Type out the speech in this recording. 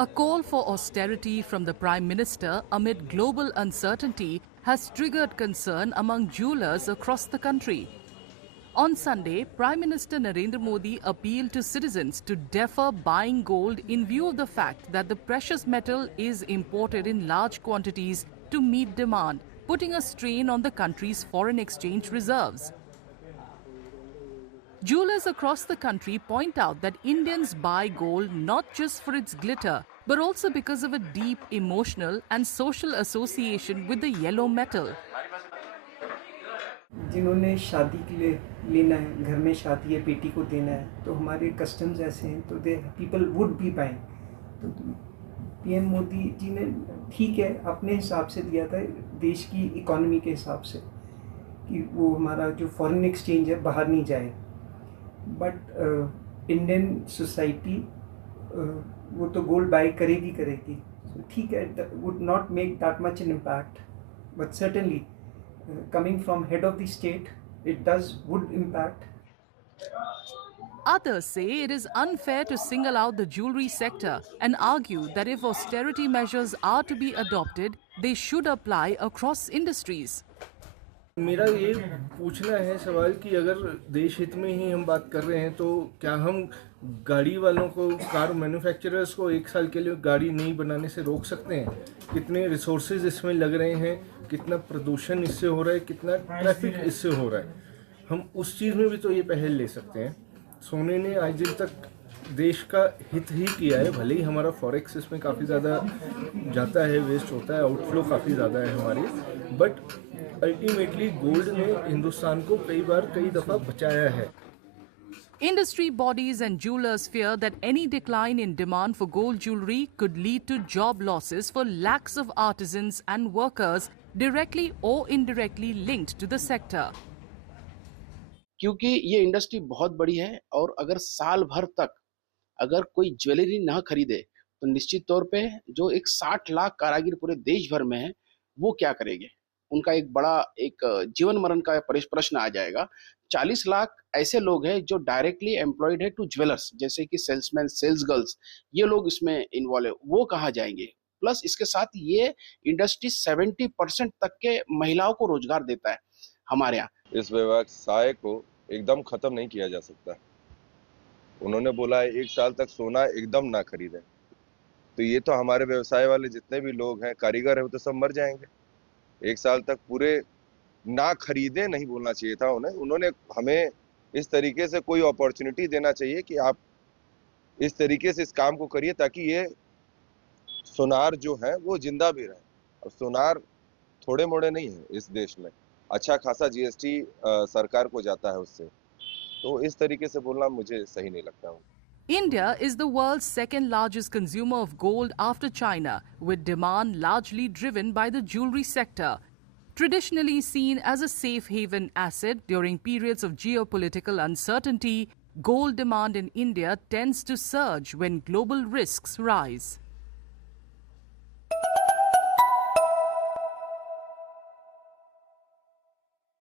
A call for austerity from the Prime Minister amid global uncertainty has triggered concern among jewelers across the country. On Sunday, Prime Minister Narendra Modi appealed to citizens to defer buying gold in view of the fact that the precious metal is imported in large quantities to meet demand, putting a strain on the country's foreign exchange reserves. Jewelers across the country point out that Indians buy gold not just for its glitter, but also because of a deep emotional and social association with the yellow metal. जिन्होंने शादी के लिए लेना है, घर में शादी है, बेटी को देना है, तो हमारे कस्टम्स ऐसे हैं, तो they people would be buying. तो पीएम मोदी जी ने ठीक है अपने हिसाब से दिया था, देश की इकोनॉमी के हिसाब से, कि वो हमारा जो फॉरेन एक्सचेंज है बाहर नहीं जाए. बट इंडियन सोसाइटी वो तो गोल्ड बाय करेगी. ठीक है, would not make that much an impact, but certainly coming from head of the state, it would impact. Others say it is unfair to single out the jewelry sector and argue that if austerity measures are to be adopted, they should apply across industries. मेरा ये पूछना है सवाल कि अगर देश हित में ही हम बात कर रहे हैं तो क्या हम गाड़ी वालों को, कार मैन्युफैक्चरर्स को 1 साल के लिए गाड़ी नहीं बनाने से रोक सकते हैं? कितने रिसोर्सेज इसमें लग रहे हैं, कितना प्रदूषण इससे हो रहा है, कितना ट्रैफिक इससे हो रहा है. हम उस चीज़ में भी तो ये पहल ले सकते हैं. सोने ने आज दिन तक देश का हित ही किया है. भले ही हमारा फॉरेक्स इसमें काफ़ी ज़्यादा जाता है, वेस्ट होता है, आउटफ्लो काफ़ी ज़्यादा है हमारी, बट अल्टीमेटली गोल्ड ने हिंदुस्तान को कई दफ़ा बचाया है. Industry bodies and jewelers fear that any decline in demand for gold jewelry could lead to job losses for lakhs of artisans and workers directly or indirectly linked to the sector. क्योंकि ये industry बहुत बड़ी है और अगर साल भर तक अगर कोई ज्वेलरी ना खरीदे तो निश्चित तौर पे जो एक 60 लाख कारागिर पूरे देश भर में है वो क्या करेंगे. उनका एक बड़ा जीवन मरण का प्रश्न आ जाएगा. 40 लाख ऐसे लोग हैं जो डायरेक्टली एम्प्लॉयड है टू ज्वेलर्स, जैसे कि सेल्समैन, सेल्स गर्ल्स, ये लोग इसमें इन्वॉल्व है, वो कहाँ जाएंगे. प्लस इसके साथ ये इंडस्ट्री 70% तक के महिलाओं को रोजगार देता है हमारे यहाँ. इस व्यवसाय को एकदम खत्म नहीं किया जा सकता. उन्होंने बोला है 1 साल तक सोना एकदम ना खरीदें, तो ये तो हमारे व्यवसाय वाले जितने भी लोग हैं, कारीगर है, वो तो सब मर जाएंगे. 1 साल तक पूरे ना खरीदे नहीं बोलना चाहिए था उन्हें. उन्होंने हमें इस तरीके से कोई अपॉर्चुनिटी देना चाहिए कि आप इस तरीके से इस काम को करिए ताकि ये सोनार जो है वो जिंदा भी रहे. और सोनार थोड़े मोड़े नहीं है इस देश में, अच्छा खासा जीएसटी सरकार को जाता है उससे. तो इस तरीके से बोलना मुझे सही नहीं लगता. India is the world's second largest consumer of gold after China, with demand largely driven by the jewelry sector. Traditionally seen as a safe haven asset during periods of geopolitical uncertainty, gold demand in India tends to surge when global risks rise.